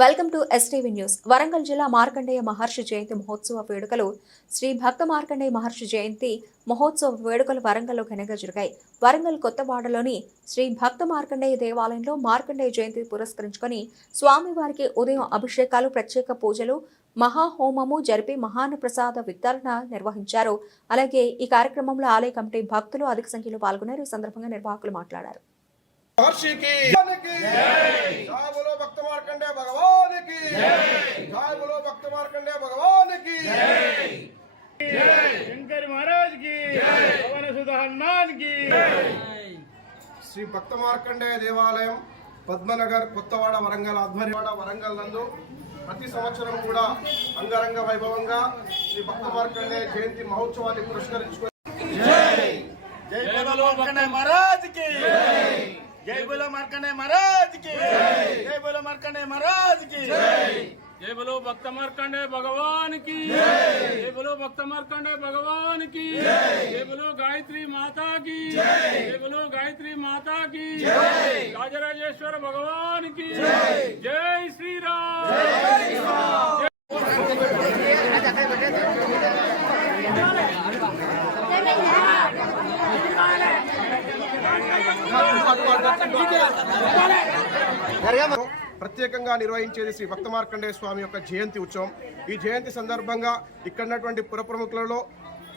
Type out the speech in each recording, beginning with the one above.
Welcome to STV news. Warangal జిల్లా మార్కండేయ మహర్షి జయంతి మహోత్సవ వేడుకలు శ్రీ భక్త మార్కండేయ మహర్షి జయంతి మహోత్సవ వేడుకలు వరంగల్లో ఘనంగా జరిగాయి. వరంగల్ కొత్తవాడలోని శ్రీ భక్త మార్కండేయ దేవాలయంలో మార్కండేయ జయంతి పురస్కరించుకొని స్వామివారికి ఉదయం అభిషేకాలు ప్రత్యేక పూజలు మహాహోమము జరిపి మహాన ప్రసాద వితరణ నిర్వహించారు. అలాగే ఈ కార్యక్రమంలో ఆలయ కమిటీ భక్తులు అధిక సంఖ్యలో పాల్గొన్నారు. ఈ సందర్భంగా నిర్వాహకులు మాట్లాడారు. భక్త మార్కండే భగవానికి. శంకరి మహారాజ్కి పవన సుధ హనుమాన్కి శ్రీ భక్త మార్కండే దేవాలయం పద్మనగర్ కొత్తవాడ వరంగల్ ఆధ్వర్యవాడ వరంగల్ నందు ప్రతి సంవత్సరం కూడా అంగరంగ వైభవంగా శ్రీ భక్త మార్కండే జయంతి మహోత్సవాన్ని పురస్కరించుకొని జై. బోలో మార్కండే మహారాజ్కి జై. బోలో మార్కండే మహారాజ్ జై. మార్కండే మహారాజ్కి జై బలో భక్త మార్కండే భగవానికి. జై. బలో భక్త మార్కండే భగవానికి. జై. బలో గాయత్రి మాతాకి. జై. బలో గాయత్రి మాతాకి. జై. రాజరాజేశ్వర భగవానికి. జై. జై శ్రీరామ్. జై శ్రీరామ్. జై ప్రత్యేకంగా నిర్వహించేది శ్రీ భక్త మార్కండేయ స్వామి యొక్క జయంతి ఉత్సవం. ఈ జయంతి సందర్భంగా ఇక్కడ ఉన్నటువంటి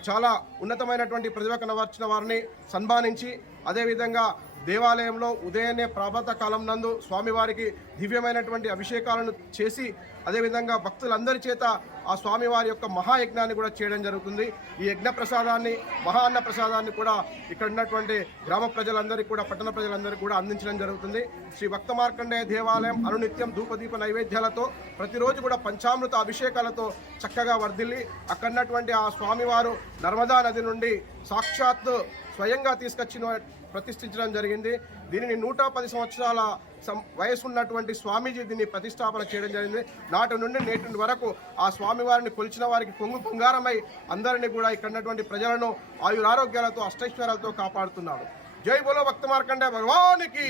చాలా ఉన్నతమైనటువంటి ప్రతిభ కనవర్చిన వారిని సన్మానించి అదేవిధంగా దేవాలయంలో ఉదయాన్నే ప్రాభాత కాలం నందు స్వామివారికి దివ్యమైనటువంటి అభిషేకాలను చేసి అదేవిధంగా భక్తులందరి చేత ఆ స్వామివారి యొక్క మహాయజ్ఞాన్ని కూడా చేయడం జరుగుతుంది. ఈ యజ్ఞ ప్రసాదాన్ని మహా అన్న ప్రసాదాన్ని కూడా ఇక్కడ ఉన్నటువంటి గ్రామ ప్రజలందరికీ కూడా పట్టణ ప్రజలందరికీ కూడా అందించడం జరుగుతుంది. శ్రీ భక్త మార్కండేయ దేవాలయం అనునిత్యం ధూపదీప నైవేద్యాలతో ప్రతిరోజు కూడా పంచామృత అభిషేకాలతో చక్కగా వర్ధిల్లి అక్కడ ఉన్నటువంటి ఆ స్వామివారు నర్మదా నది నుండి సాక్షాత్ స్వయంగా తీసుకొచ్చిన ప్రతిష్ఠించడం జరిగింది. దీనిని నూట పది సంవత్సరాల సం- వయసు ఉన్నటువంటి స్వామీజీ దీన్ని ప్రతిష్టాపన చేయడం జరిగింది. నాటి నుండి నేటి వరకు ఆ స్వామివారిని కొలిచిన వారికి పొంగు బంగారమై అందరినీ కూడా ఇక్కడ ఉన్నటువంటి ప్రజలను ఆయురారోగ్యాలతో అష్టైశ్వర్యాలతో కాపాడుతున్నాడు జై బోలో భక్త మార్కండే భగవానికి!